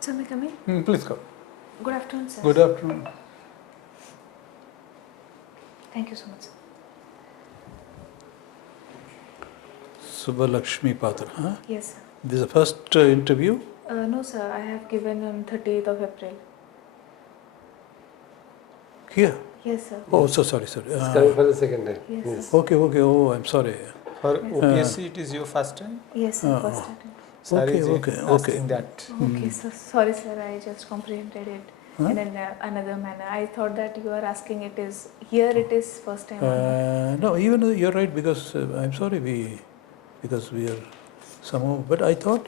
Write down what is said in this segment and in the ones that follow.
Sir, may I come in? Please come. Good afternoon, sir. Good afternoon. Thank you so much, sir. SUBHALAXMI Patra, huh? Yes, sir. This is the first interview? No, sir. I have given on 30th of April. Here? Yes, sir. Oh, so sorry. It's coming for the second time. Yes, sir. Okay. Oh, I'm sorry. For Yes. OPSC, it is your first time? Yes, sir. First attempt. Sorry, Okay. asking that. Okay, sir. Sorry, sir. I just comprehended it Huh? in another manner. I thought that you are asking it is here. It is first time. Or not. No, even you're right, because I'm sorry, because we are somehow, but I thought,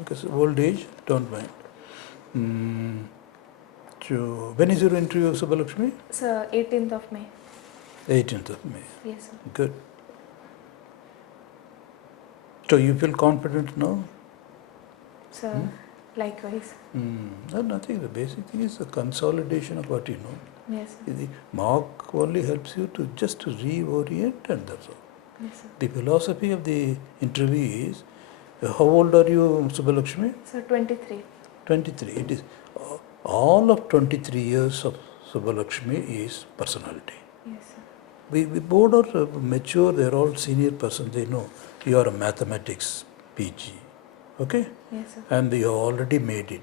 because old age, don't mind. So, when is your interview, SUBHALAXMI? Sir, 18th of May. 18th of May. Yes, sir. Good. So, you feel confident now? Sir, likewise. No, nothing. The basic thing is the consolidation of what you know. Yes, sir. The mark only helps you to just reorient, and that's all. Yes, sir. The philosophy of the interview is, how old are you, SUBHALAXMI? Sir, 23. 23. It is all of 23 years of SUBHALAXMI is personality. Yes, sir. We both are mature, they are all senior persons, they know you are a mathematics PG. Okay? Yes, sir. And you have already made it.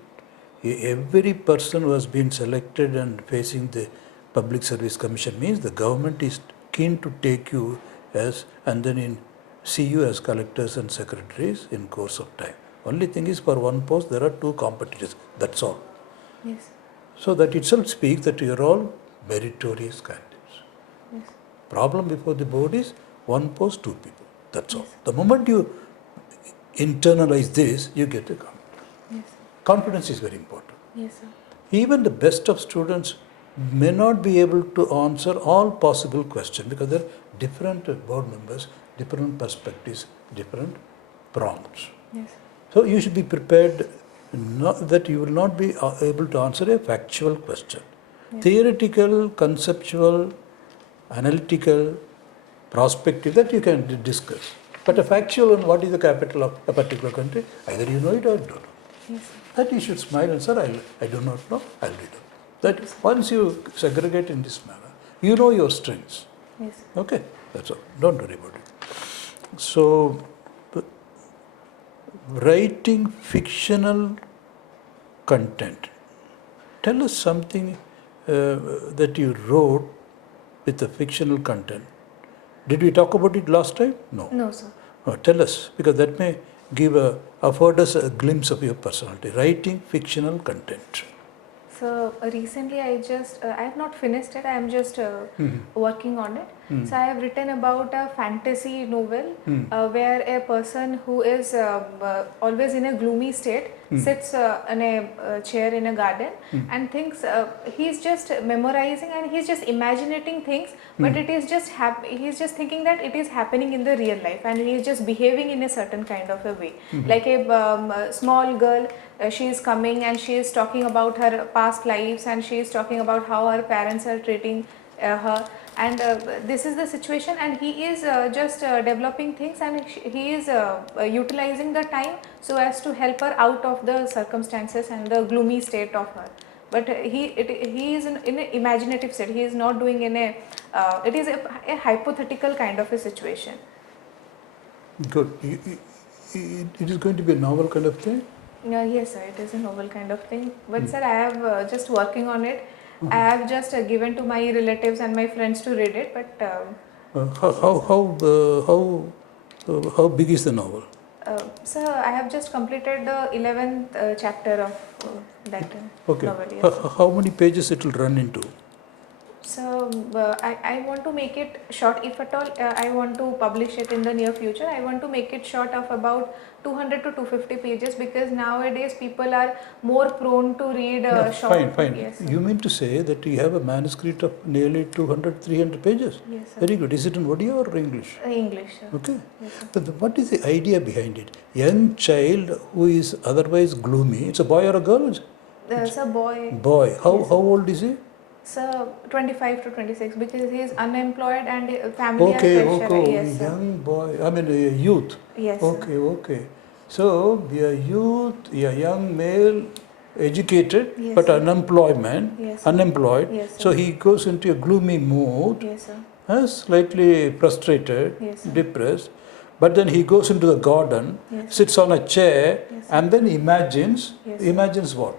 Every person who has been selected and facing the Public Service Commission means the government is keen to take you as, and then see you as collectors and secretaries in course of time. Only thing is, for one post there are two competitors, that's all. Yes. So that itself speaks that you are all meritorious candidates. Yes. Problem before the board is one post, two people, that's all. Yes. The moment you internalize this, you get a confidence. Yes. Confidence is very important. Yes, sir. Even the best of students may not be able to answer all possible questions because there are different board members, different perspectives, different prompts. Yes. So you should be prepared that you will not be able to answer a factual question. Yes. Theoretical, conceptual, analytical, prospective, that you can discuss. But a factual one, what is the capital of a particular country? Either you know it or you don't know. Yes, sir. That you should smile and say, I do not know, I'll read it. That once you segregate in this manner, you know your strengths. Yes, sir. Okay, that's all. Don't worry about it. So, writing fictional content. Tell us something that you wrote with the fictional content. Did we talk about it last time? No. No, sir. Tell us, because that may afford us a glimpse of your personality. Writing fictional content. So recently I have not finished it. I am just working on it. So I have written about a fantasy novel where a person who is always in a gloomy state sits in a chair in a garden and thinks he's just memorizing and he's just imagining things, but it is just he's just thinking that it is happening in the real life and he is just behaving in a certain kind of a way. Like a small girl, she is coming and she is talking about her past lives and she is talking about how her parents are treating her, and this is the situation, and he is just developing things, and he is utilizing the time so as to help her out of the circumstances and the gloomy state of her. But he is in an imaginative state. He is not doing in a it is a hypothetical kind of a situation. Good. It is going to be a novel kind of thing? Yes, sir, it is a novel kind of thing. But sir, I have just working on it. I have just given to my relatives and my friends to read it. But how big is the novel? sir, I have just completed the 11th chapter of that novel. Yes. How many pages it will run into? So I want to make it short. If at all I want to publish it in the near future, I want to make it short of about 200 to 250 pages, because nowadays people are more prone to read short. Fine. Yes, You mean to say that you have a manuscript of nearly 200, 300 pages? Yes, sir. Very good. Is it in Odia or English? English, sir. Okay. Yes, sir. But what is the idea behind it? Young child who is otherwise gloomy. It's a boy or a girl? It's a boy. Boy. How Yes. how old is he? So 25 to 26, because he is unemployed and family are Okay. pressure. Yes, sir. Young boy. I mean youth. Yes, sir. Okay. So, a youth, a young male, educated Yes, but sir. unemployed. Yes, sir. So he goes into a gloomy mood, Yes, sir. slightly frustrated, Yes, sir. depressed. But then he goes into the garden, Yes, sir. sits on a chair, Yes, sir. and then imagines. Yes, sir. Imagines what?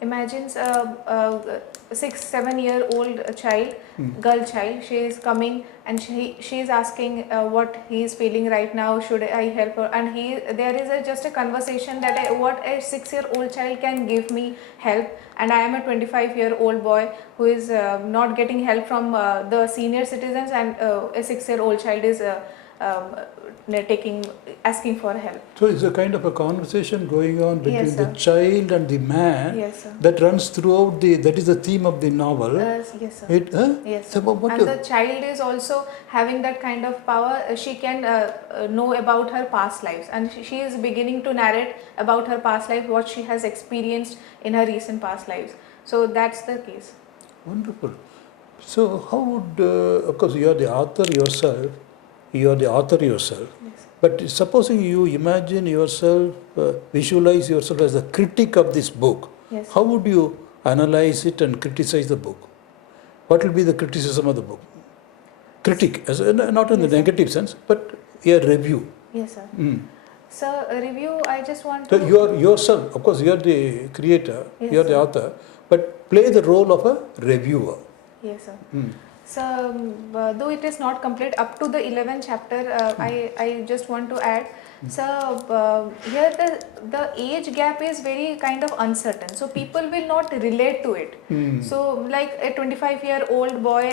Imagines a 6-7 year old child, Hmm. girl child. She is coming and she is asking what he is feeling right now. Should I help her? And there is just a conversation that what a 6-year-old child can give me help, and I am a 25-year-old boy who is not getting help from the senior citizens, and a 6-year-old child is asking for help. So it's a kind of a conversation going on between Yes, the sir. child and the man. Yes, sir. That runs throughout that is the theme of the novel. Yes, sir. Yes, So sir. what And the child is also having that kind of power. She can know about her past lives, and she is beginning to narrate about her past life, what she has experienced in her recent past lives. So that's the case. Wonderful. So how would, of course you are the author yourself, Yes. but supposing you imagine yourself, visualize yourself as a critic of this book, Yes. how would you analyze it and criticize the book? What will be the criticism of the book? Critic, not in the Yes, sir. negative sense, but a review. Yes, sir. Mm. So a review, I just want So to. you are yourself, of course you are the creator, Yes, you are the sir. author, but play the role of a reviewer. Yes, sir. Mm. So, though it is not complete up to the 11th chapter, I just want to add. So, here the age gap is very kind of uncertain. So, people will not relate to it. Mm. So, like a 25-year-old boy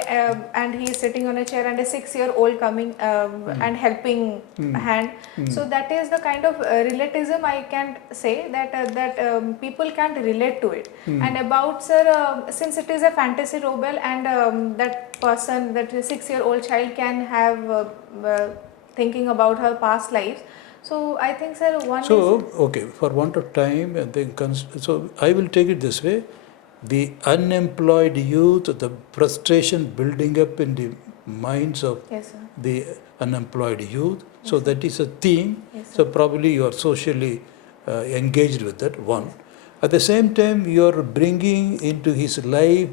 and he is sitting on a chair, and a 6-year-old coming and helping hand. So, that is the kind of relativism I can say that people can't relate to it. And about, sir, since it is a fantasy novel, and that person, that 6-year-old child can have thinking about her past lives. So I think, sir, Okay, for want of time, and then so I will take it this way: the unemployed youth, the frustration building up in the minds of Yes, sir. the unemployed youth. So Yes, sir. that is a theme. Yes, sir. So probably you are socially engaged with that one. At the same time, you are bringing into his life,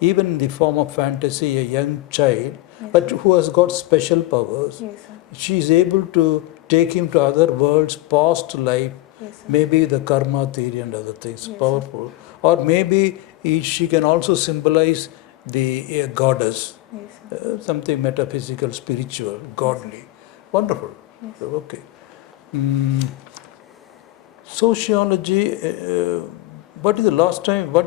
even in the form of fantasy, a young child, Yes, but sir. who has got special powers. Yes, sir. She is able to take him to other worlds, past life, Yes, sir. maybe the karma theory and other things, Yes, sir. powerful. Or maybe she can also symbolize the goddess, Yes, sir. something metaphysical, spiritual, godly. Wonderful. Yes. Okay. Sociology, what is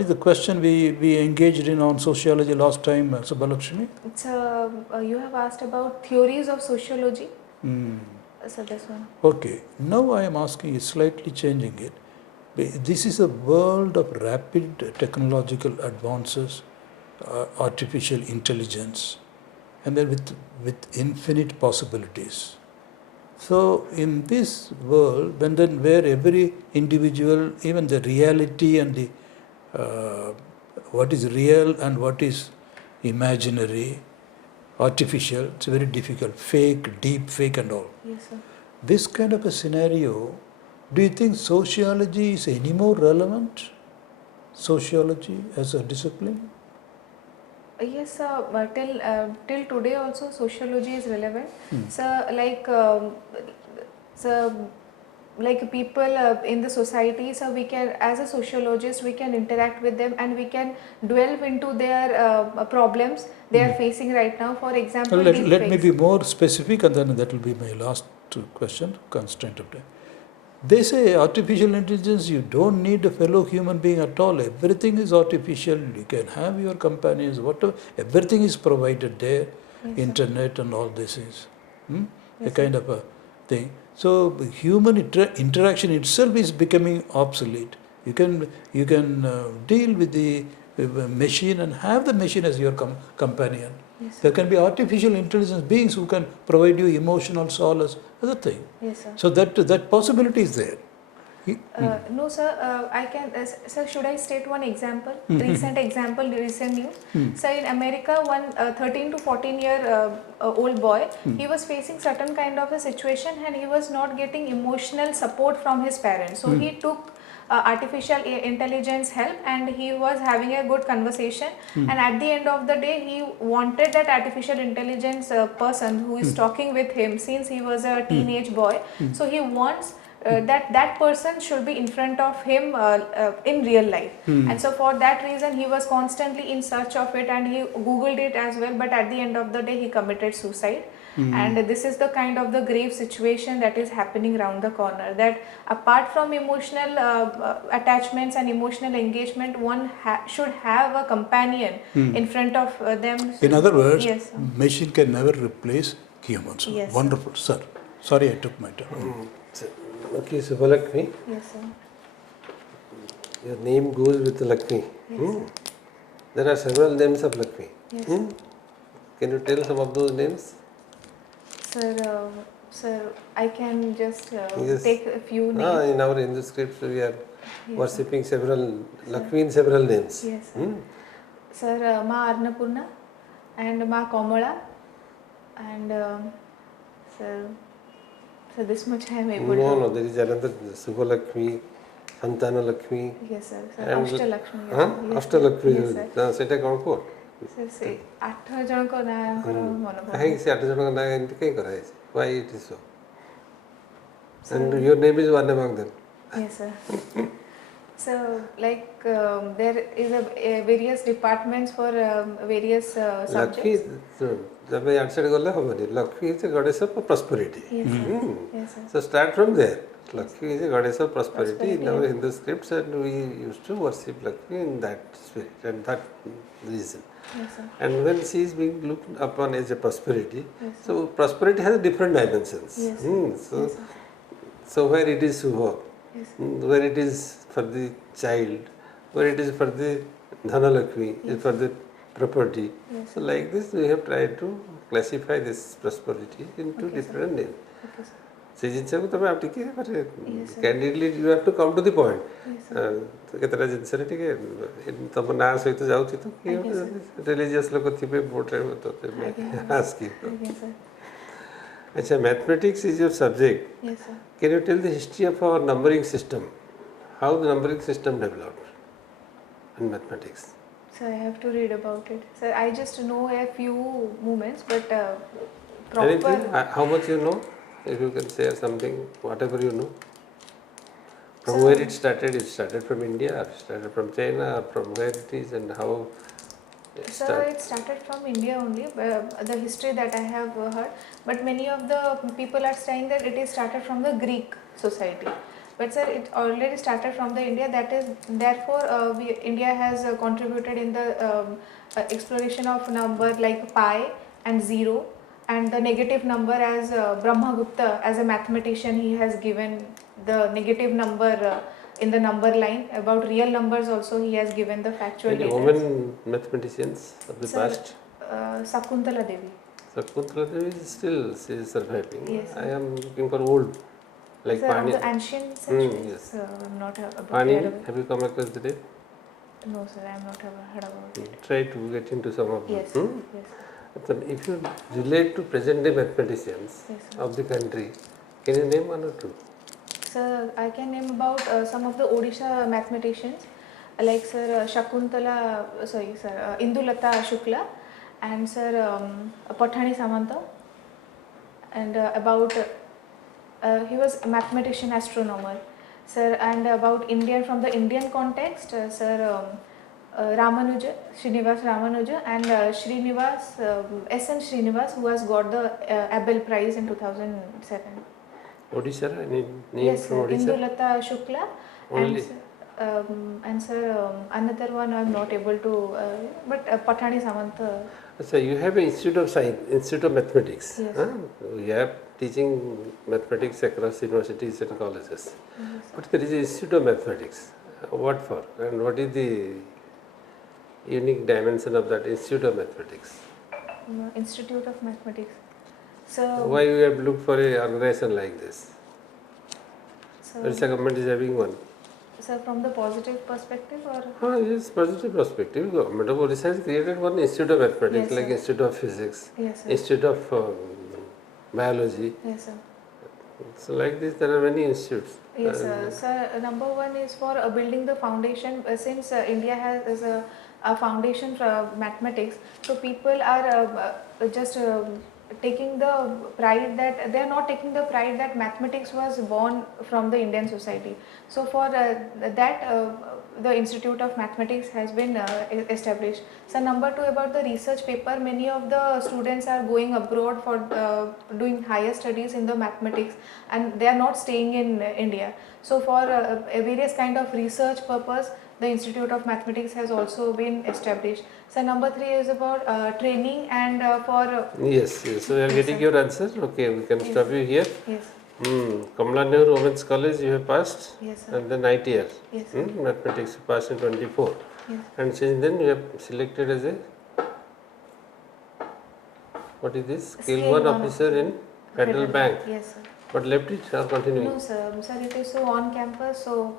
the question we engaged in on sociology last time, Subhalakshmi? It's you have asked about theories of sociology. Mm. So this one. Okay, now I am asking, slightly changing it. This is a world of rapid technological advances, artificial intelligence, and then with infinite possibilities. So in this world, where every individual, even the reality and the what is real and what is imaginary, artificial, it's very difficult, fake, deep fake and all. Yes, sir. This kind of a scenario, do you think sociology is any more relevant? Sociology as a discipline? Yes, sir. Till today also sociology is relevant. So like people in the society, so we can, as a sociologist, we can interact with them and we can delve into their problems they are facing right now. For example, Let me deepfakes. be more specific, and then that will be my last question, constraint of time. They say artificial intelligence, you don't need a fellow human being at all. Everything is artificial. You can have your companions, whatever. Everything is provided there, Yes, sir. internet and all these things. A Yes, kind of a thing. So human interaction itself is becoming obsolete. You can deal with the machine and have the machine as your companion. Yes, sir. There can be artificial intelligence beings who can provide you emotional solace, other thing. Yes, sir. So that possibility is there. No, sir. I can. Sir, should I state one example? Recent example, recent news. Sir, in America, one 13 to 14-year old boy, he was facing certain kind of a situation, and he was not getting emotional support from his parents. So he took artificial intelligence help, and he was having a good conversation. And at the end of the day, he wanted that artificial intelligence person who is talking with him since he was a teenage boy. So he wants that person should be in front of him in real life. And so for that reason he was constantly in search of it, and he googled it as well, but at the end of the day he committed suicide. And this is the kind of the grave situation that is happening around the corner, that apart from emotional attachments and emotional engagement, one should have a companion in front of them. In other words, yes, sir. machine can never replace humans. Yes, wonderful, sir. Sorry I took my turn. Okay, SUBHALAXMI, Yes, sir. your name goes with Lakshmi. Yes, There are several names of Lakshmi. Yes. Can you tell some of those names? Sir, I can just Yes. take a few names. In our Hindu scripts we are Yes, worshipping several Lakshmi in several names. Yes, sir. Sir, Ma Arnapurna and Ma Kamala, and sir, this much I am able to. No, there is another SUBHALAXMI, Santana Lakshmi. Yes, sir. Sir, And- Ashtalakshmi. Yes, Ashtalakshmi. Yes, sir. ସେଇଟା କ'ଣ କୁହ? Sir, say 8 ଜଣଙ୍କ ନାଁଙ୍କର ମନେ ପଡୁନି. କାହିଁକି ସେ 8 ଜଣଙ୍କ ନାଁ ଏମିତି କାହିଁ କରାଯାଇଛି? Why it is so? And your name is one among them. Yes, sir. So, like there is a various departments for various Lakshmi, subjects. ତମେ ଆଡ୍ ସାଡ୍ ଗଲେ ହବନି. Lakshmi is a goddess of prosperity. Yes, sir. Yes, sir. So start from there. Lakshmi is a goddess of prosperity in our Prosperity, yes. Hindu scripts, and we used to worship Lakshmi in that spirit and that reason. Yes, sir. And when she is being looked upon as a prosperity, Yes, sir. so prosperity has different dimensions. Yes, sir. So, Yes, sir. so where it is Subha, Yes, sir. where it is for the child, where it is for the Dhanalakshmi, is for the property. Yes, So like this we have tried to classify this prosperity into Okay, different names. Okay, sir. ସେ ଜିନିଷକୁ ତମେ ଆଉ ଟିକେ Yes, sir. Candidly you have to come to the point. Yes, sir. କେତେଟା ଜିନିଷରେ ଟିକେ ତମ ନାଁ ସହିତ ଯାଉଛି ତ କିଏ ଆଜ୍ଞା, ରିଲିଜିୟସ୍ ଲୋକ ଥିବେ ବୋର୍ଡ଼ରେ ତତେ ଆଜ୍ଞା, ଆସ୍କି। Okay, sir. ଆଚ୍ଛା, mathematics is your subject. Yes, sir. Can you tell the history of our numbering system? How the numbering system developed in mathematics? So I have to read about it. So I just know a few moments, but Anything? proper. How much you know? If you can share something, whatever you know. From So- where it started from India, or started from China, or from where it is, and how it So started? it started from India only, the history that I have heard. But many of the people are saying that it is started from the Greek society. But sir, it already started from the India. That is therefore India has contributed in the exploration of number like pi and 0, and the negative number as Brahmagupta as a mathematician, he has given the negative number in the number line. About real numbers also he has given the factual Any data. women mathematicians of the Sir, past? Sakuntala Devi. Sakuntala Devi is still she is surviving. Yes. I am looking for old, like Sir, of Pani. the ancient centuries. yes. I'm not about Pani, heard of have you come across the name? it. No, sir, I am not heard about it. Try to get into some of them. Yes, yes, So if you relate to present day mathematicians yes, sir. of the country, can you name one or two? Sir, I can name about some of the Odisha mathematicians, like sir Shakuntala, sorry sir, Indulata Shukla, and sir Pattnaik Samanta, and about he was a mathematician astronomer, sir, and about Indian from the Indian context, sir Ramanuja, Srinivas Ramanuja, and Srinivas, S.N. Srinivas, who has got the Abel Prize in 2007. Odisha, any name Yes, from sir. Odisha? Indulata Shukla. Only. And sir, another one I'm not able to, but Pattnaik Samanta. So you have an Institute of Science, Institute of Mathematics. Yes. Huh? We have teaching mathematics across universities and colleges. Yes. But there is an Institute of Mathematics. What for? And what is the unique dimension of that Institute of Mathematics? Institute of Mathematics. So, Why you have looked for an organization like this? So, Odisha government is having one. sir, from the positive perspective or? Yes, positive perspective. Government of Odisha has created one institute of mathematics, Yes, like sir. Institute of Physics, Yes, sir. Institute of Biology. Yes, sir. So like this, there are many institutes. Yes, sir. Sir, number one is for building the foundation. Since India has is a foundation for mathematics, so people are just taking the pride that they are not taking the pride that mathematics was born from the Indian society. So for that, the Institute of Mathematics has been established. So number two, about the research paper, many of the students are going abroad for doing higher studies in the mathematics, and they are not staying in India. So for various kind of research purpose, the Institute of Mathematics has also been established. So number three is about training and for Yes, yes. So we are Yes, getting sir. your answer. Okay, we can Yes. stop you here. yes, Kamala Nehru Women's College you have passed, yes, sir. and then ITR. Yes, sir. Mathematics you passed in 24. Yes. And since then you have selected as a, what is this? Scale 1 officer in Federal Bank. Yes, sir. But left it or continuing? No, sir. Sir, it is so on campus. So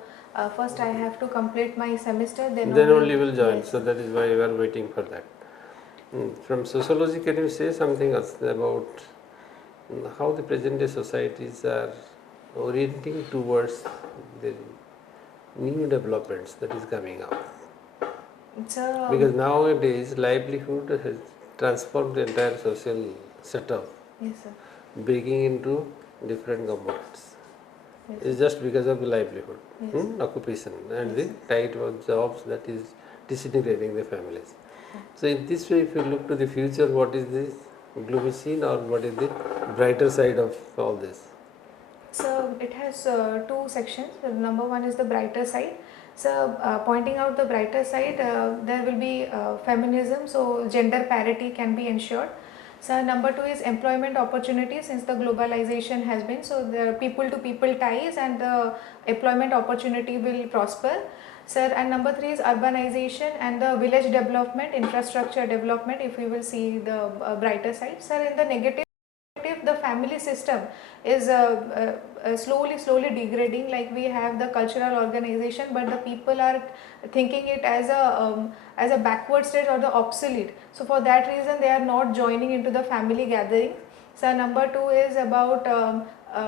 first I have to complete my semester. Then Only will join. Yes. So that is why we are waiting for that. From sociology, can you say something else about how the present day societies are orienting towards the new developments that is coming up? Sir, Because nowadays livelihood has transformed the entire social setup, yes, sir. breaking into different components. Yes. It's just because of the livelihood, Yes. occupation, and the type of jobs that is disintegrating the families. So in this way, if you look to the future, what is the gloomy scene or what is the brighter side of all this? So it has two sections. Number one is the brighter side. So pointing out the brighter side, there will be feminism, so gender parity can be ensured. So number two is employment opportunities, since the globalization has been, so the people to people ties and the employment opportunity will prosper. Sir, and number three is urbanization and the village development, infrastructure development, if we will see the brighter side. Sir, in the negative, the family system is slowly degrading. Like we have the cultural organization, but the people are thinking it as a backward stage or the obsolete. So for that reason they are not joining into the family gathering. So number two is about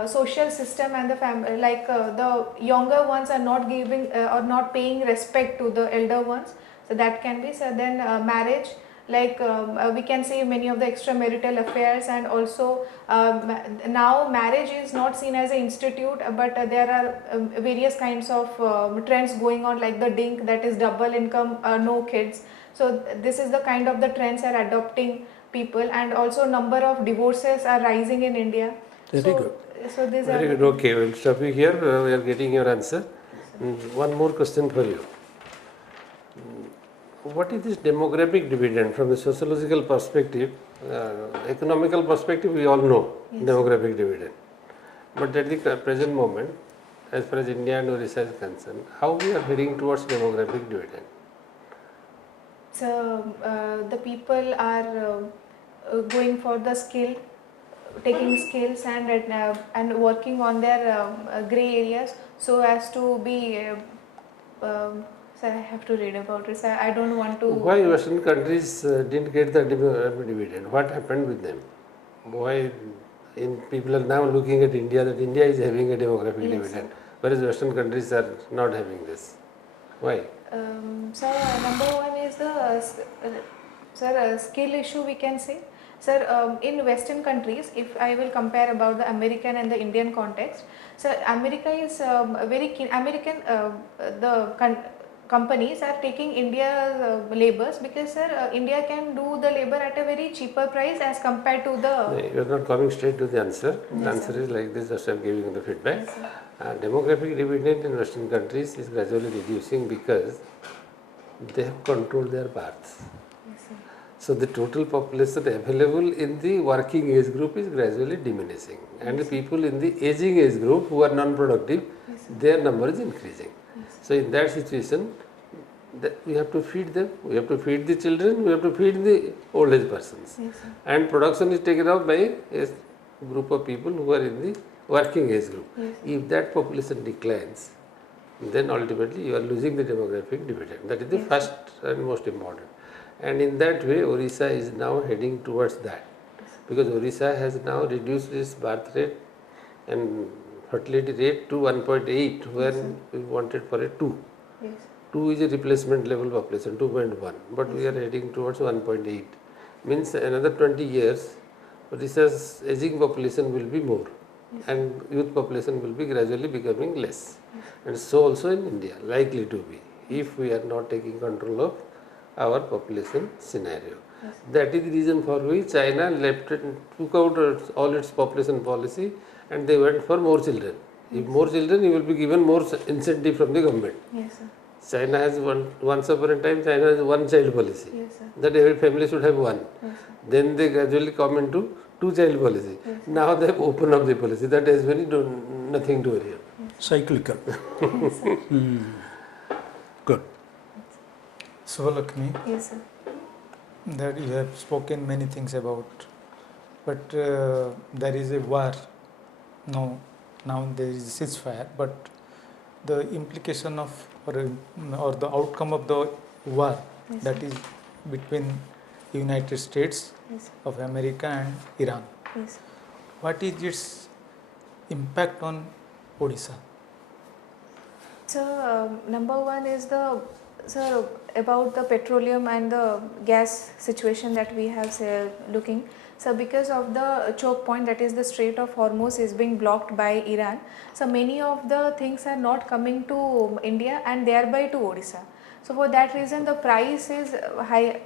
social system and the family, like the younger ones are not giving or not paying respect to the elder ones, so that can be. So then marriage, like we can see many of the extramarital affairs, and also now marriage is not seen as an institute, but there are various kinds of trends going on, like the DINK, that is double income, no kids. So this is the kind of the trends are adopting people, and also number of divorces are rising in India. Very good. So these Very are good. Okay, we'll stop you here. We are getting your answer. One more question for you. What is this demographic dividend from the sociological perspective? Economical perspective, we all know demographic dividend. But at the present moment, as far as India and Odisha is concerned, how we are heading towards demographic dividend? So the people are going for the skill, taking skills and working on their gray areas, so as to be. So I have to read about it. So I don't want to. Why Western countries didn't get the dividend? What happened with them? Why people are now looking at India, that India is having a demographic Yes, dividend, whereas Western countries are not having this? Why? Sir, number one is the skill issue, we can say. Sir, in Western countries, if I will compare about the American and the Indian context, so America is very keen. Companies are taking India's labours, because sir, India can do the labour at a very cheaper price as compared to the. You are not coming straight to the answer. The Yes, answer sir. is like this, just I am giving you the feedback. Yes, sir. Demographic dividend in Western countries is gradually reducing because they have controlled their births. Yes, sir. So the total population available in the working age group is gradually diminishing, and the people in the aging age group who are non-productive, Yes, sir. their number is increasing. Yes. So in that situation, we have to feed them, we have to feed the children, we have to feed the old age persons, Yes, sir. and production is taken up by a group of people who are in the working age group. Yes. If that population declines, then ultimately you are losing the demographic dividend. That is the first and most important. And in that way, Odisha is now heading towards that, because Odisha has now reduced its birth rate and fertility rate to 1.8 when we wanted for a 2. Yes. 2 is a replacement level population, 2.1, but we are heading towards 1.8. Means another 20 years, Odisha's aging population will be more and youth population will be gradually becoming less. And so also in India, likely to be, if we are not taking control of our population scenario. That is the reason for which China took out all its population policy and they went for more children. If more children, you will be given more incentive from the government. Yes, sir. China has once upon a time, China has one child policy. Yes, sir. That every family should have one. Yes, sir. Then they gradually come into 2-child policy. Now they have opened up the policy. That has very nothing to worry about. Cyclical. Good. SUBHALAXMI, Yes, sir. that you have spoken many things about, but there is a war. Now there is a ceasefire, but the implication of or the outcome of the war, Yes, that is between United States Yes, of America and Iran. yes. What is its impact on Odisha? So, number one is about the petroleum and the gas situation that we have looking. So, because of the choke point, that is the Strait of Hormuz is being blocked by Iran. So, many of the things are not coming to India and thereby to Odisha. So, for that reason the price is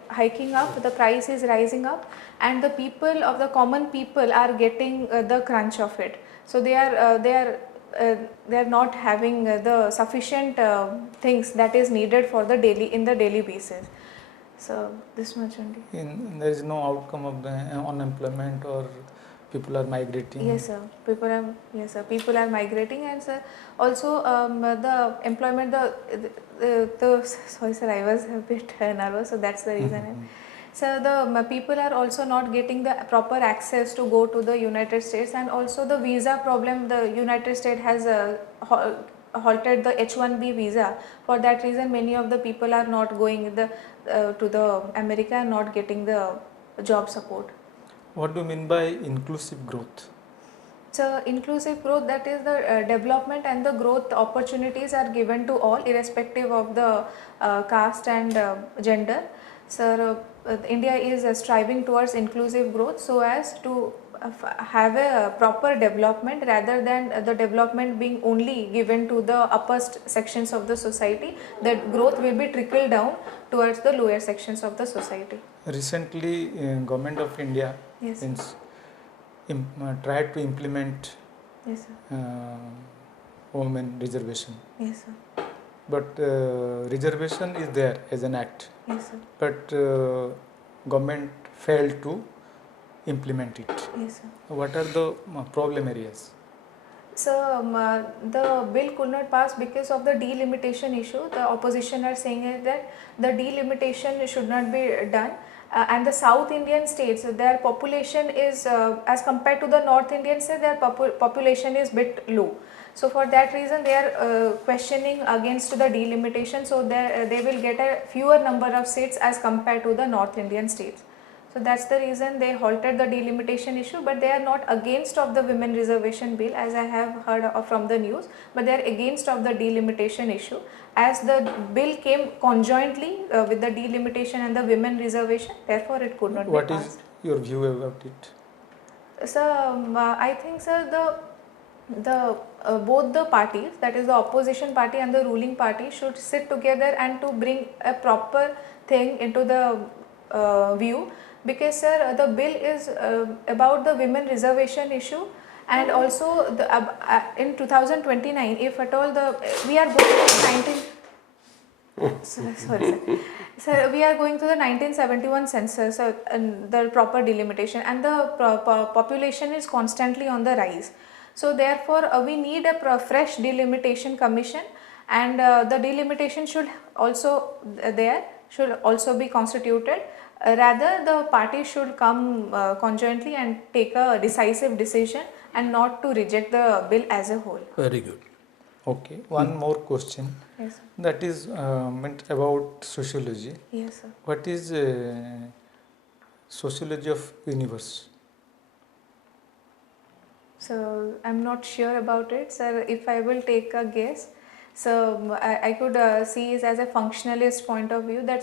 hiking up, the price is rising up, and the people of the common people are getting the crunch of it. So, they are not having the sufficient things that is needed for the daily basis. So this much only. There is no outcome of the unemployment, or people are migrating. Yes, sir. People are migrating, and sir, also the employment. Sorry, sir, I was a bit nervous, so that's the reason. So the people are also not getting the proper access to go to the United States, and also the visa problem. The United States has halted the H-1B visa. For that reason, many of the people are not going to the America and not getting the job support. What do you mean by inclusive growth? So inclusive growth, that is the development and the growth opportunities are given to all irrespective of the caste and gender. So India is striving towards inclusive growth so as to have a proper development rather than the development being only given to the upper sections of the society. That growth will be trickled down towards the lower sections of the society. Recently, Government of India Yes. tried to implement Yes, sir. women reservation, Yes, sir. but reservation is there as an act, Yes, sir. but government failed to implement it. Yes, sir. What are the problem areas? So the bill could not pass because of the delimitation issue. The opposition are saying that the delimitation should not be done, and the South Indian states, their population is as compared to the North Indian states, their population is bit low. So for that reason they are questioning against the delimitation, so they will get a fewer number of seats as compared to the North Indian states. So that's the reason they halted the delimitation issue, but they are not against of the women reservation bill, as I have heard from the news, but they are against of the delimitation issue, as the bill came conjointly with the delimitation and the women reservation, therefore it could not What be is passed. your view about it? So I think, sir, both the parties, that is the opposition party and the ruling party, should sit together and to bring a proper thing into the view. Because sir, the bill is about the women reservation issue, and also the, in 2029, if at all we are going to 19 sorry sir. So we are going to the 1971 census and the proper delimitation, and the population is constantly on the rise. So therefore we need a fresh delimitation commission, and the delimitation should also be constituted. Rather, the parties should come conjointly and take a decisive decision and not to reject the bill as a whole. Very good. Okay, one more question. Yes, sir. That is meant about sociology. Yes, sir. What is sociology of universe? So I'm not sure about it, sir. If I will take a guess, so I could see it as a functionalist point of view that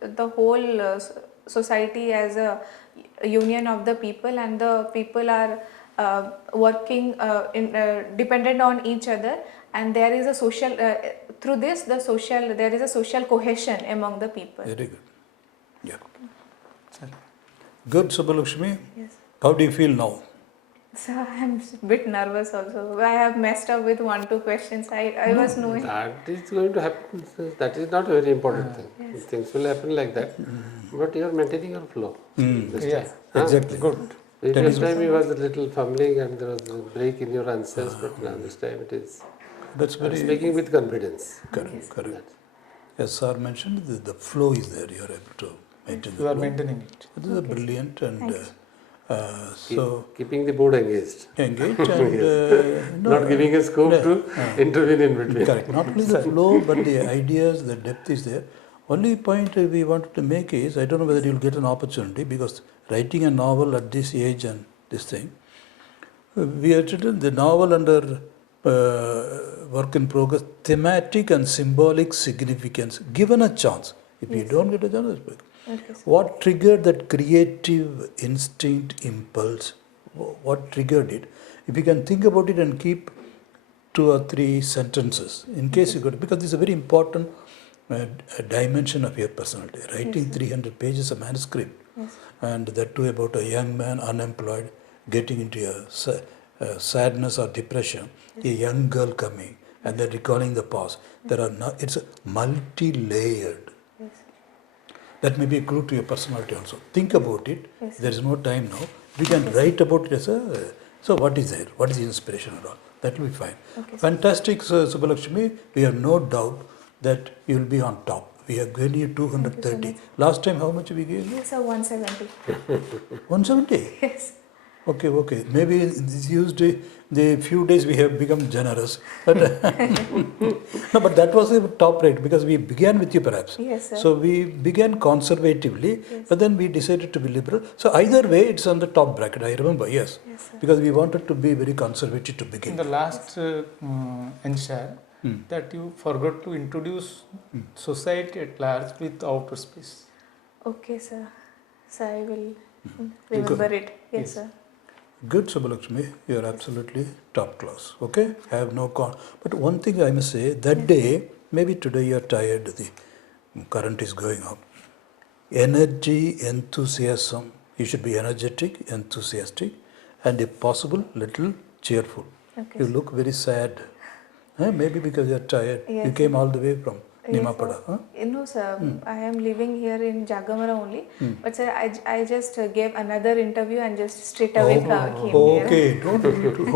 the whole society as a union of the people, and the people are working dependent on each other, and there is a social through this there is a social cohesion among the people. Very good. Yeah. Sir. Good, Subhalakshmi. Yes. How do you feel now? So I'm a bit nervous also. I have messed up with 1-2 questions. I was knowing. That is going to happen. That is not a very important thing. Yes. Things will happen like that. But you are maintaining your flow. This Yeah, time. Huh? Exactly. good. Previous time you was a little fumbling and there was a break in your answers, but now this time it is. That's very Speaking with confidence. correct. Correct. As sir mentioned, the flow is there. You are able to maintain the You are flow. maintaining it. This is a brilliant and so Keeping the board engaged. engaged and Not giving a scope to intervene in between. correct. Not only the flow, but the ideas, the depth is there. Only point we wanted to make is, I don't know whether you'll get an opportunity, because writing a novel at this age and this thing, we have written the novel under work in progress, thematic and symbolic significance, given a chance. If you don't get a chance, it's big. Okay, sir. What triggered that creative instinct, impulse? What triggered it? If you can think about it and keep 2 or 3 sentences, in case you got, because this is a very important dimension of your personality. Writing 300 pages of manuscript, Yes. and that too about a young man unemployed, getting into a sadness or depression, a young girl coming, and then recalling the past. There are it's a multi-layered. Yes. That may be a clue to your personality also. Think about it. Yes. There is no time now. We can write about it as a. So what is there? What is the inspiration and all? That will be fine. Okay, Fantastic, Subhalakshmi. We have no doubt that you will be on top. We have given you 230. Last time, how much we gave you? Yes, sir. 170. 170. Yes. Okay. Maybe this used the few days we have become generous. But no, but that was the top rate because we began with you perhaps. Yes, sir. So we began conservatively, Yes. but then we decided to be liberal. So either way, it's on the top bracket. I remember, yes, Yes, sir. because we wanted to be very conservative to In begin. the last NSHAR, that you forgot to introduce society at large with outer space. Okay, sir. So I will remember it. Yes, Yes. sir. Good, Subhalakshmi, you are absolutely top class. Okay, I have no But one thing I must say, that day, maybe today you are tired, the current is going up. Energy, enthusiasm, you should be energetic, enthusiastic, and if possible, little cheerful. Okay. You look very sad. Maybe because you are tired. Yes, You came all the way from Yes, Nimapada. sir. No, sir. I am living here in Jagamara only. But sir, I just gave another interview and just straight away came here.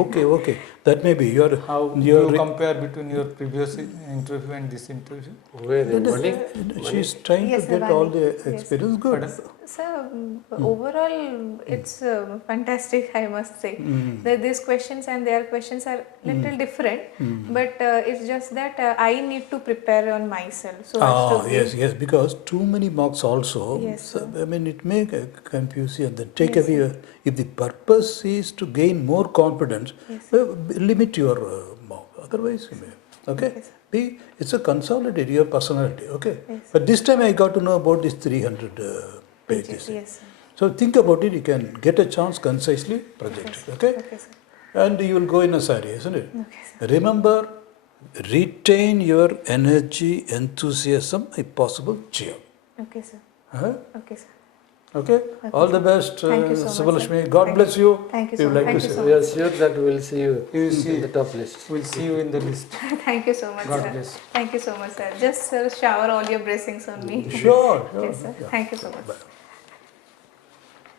Okay, okay. That may be your. How do your you compare between your previous interview and this interview? Where in morning? She's trying Yes, to get sir, all Vani. the Yes. experience. Good. Pardon? Sir, overall, it's fantastic, I must say. These questions and their questions are little different, but it's just that I need to prepare on myself. So as to Yes, because too many marks also, Yes, sir. I mean, it may confuse you and then take Yes, away your, if the purpose is to gain more confidence, Yes. limit your mark. Otherwise, you may, okay? Yes. It's a consolidated, your personality, okay? Yes. But this time I got to know about these 300 pages. Yes, sir. So think about it, you can get a chance concisely project it, okay? Okay, sir. And you will go in a sari, isn't it? Okay, sir. Remember, retain your energy, enthusiasm, if possible, cheer. Okay, sir. Huh? Okay, sir. Okay? All the best, Thank you so much, Subhalakshmi. sir. God Thank bless you. Thank you We so would much. like Thank to you see so We are much. sure that we will see you You will see. in the top list. We'll see you in the list. Thank you so much, God sir. bless. Thank you so much, sir. Just shower all your blessings on me. Sure. Yes, sir. Yeah. Thank you so much. Bye.